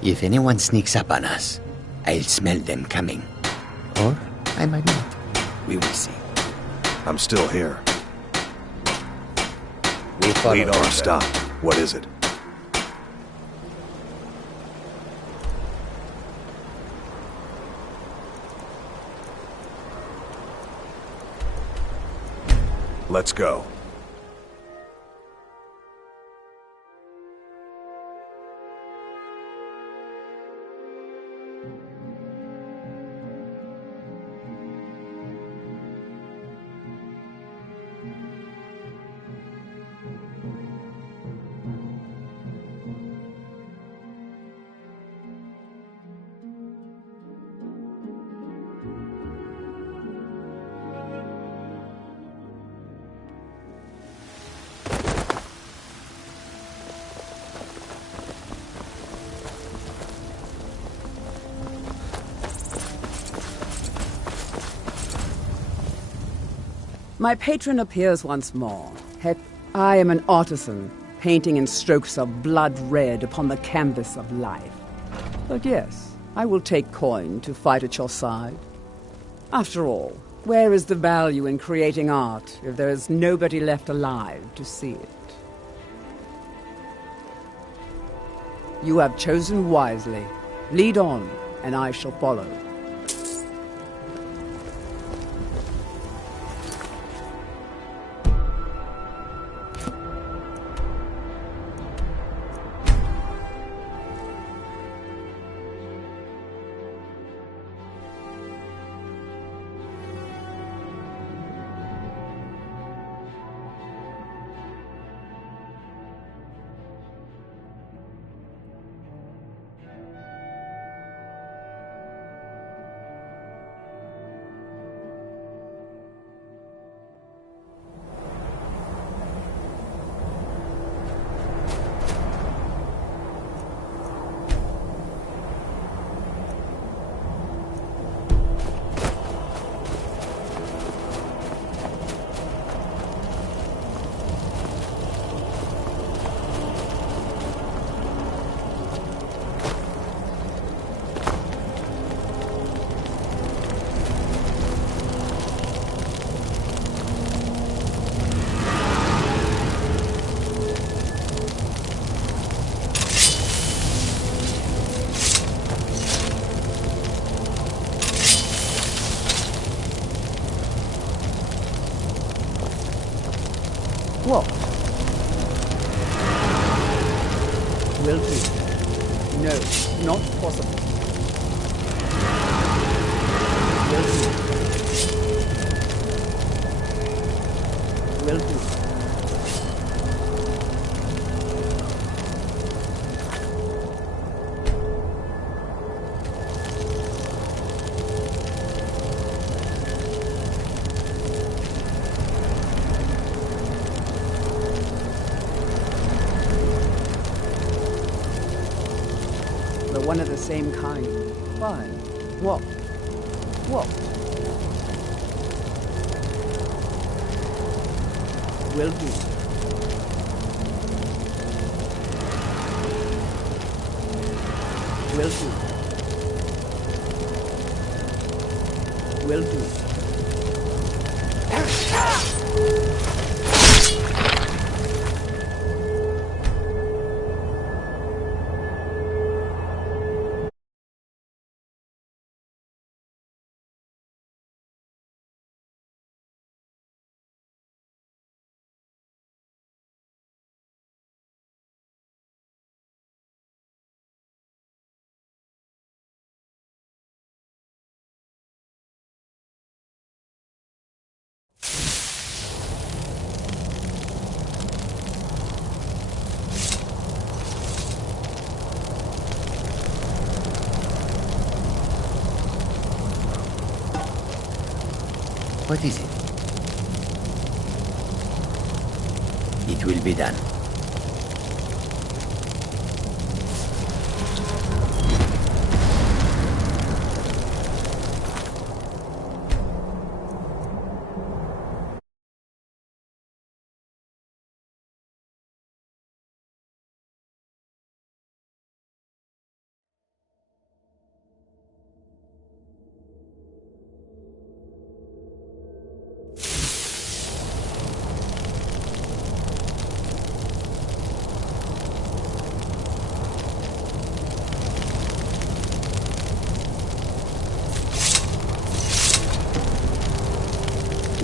If anyone sneaks up on us, I'll smell them coming. Or I might not. We will see. I'm still here. We follow. Lead or stop. What is it? Let's go. My patron appears once more. I am an artisan, painting in strokes of blood red upon the canvas of life. But yes, I will take coin to fight at your side. After all, where is the value in creating art if there is nobody left alive to see it? You have chosen wisely. Lead on, and I shall follow. What? Will do. No, not possible. Will do. Will do. One of the same kind. Fine. What? What? Will do. Will do. Will do. What is it? It will be done.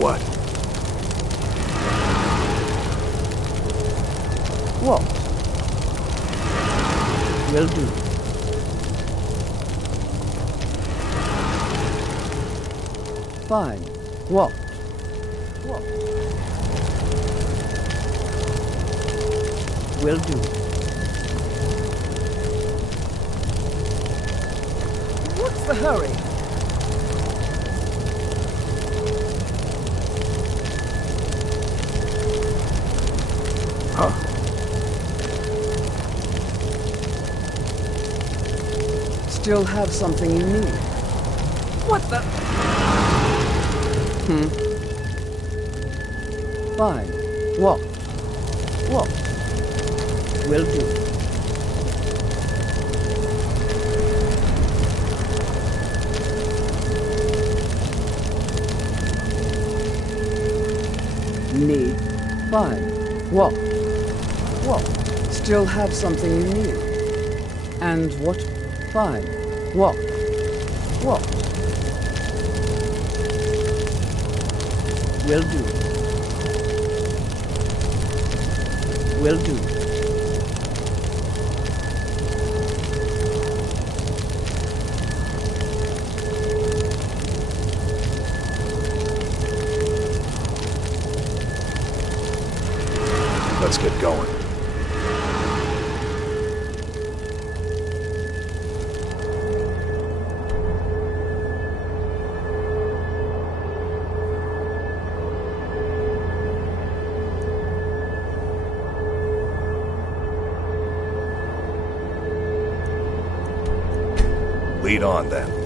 What? What? Will do. Fine. What? What? Will do. What's the hurry? Huh? Still have something you need. What the? Fine. Walk. Walk. Will do. Need. Fine. Walk. Walk. Still have something you need. And what? Fine. Walk. Walk. Will do. Will do. Let's get going. Lead on, then.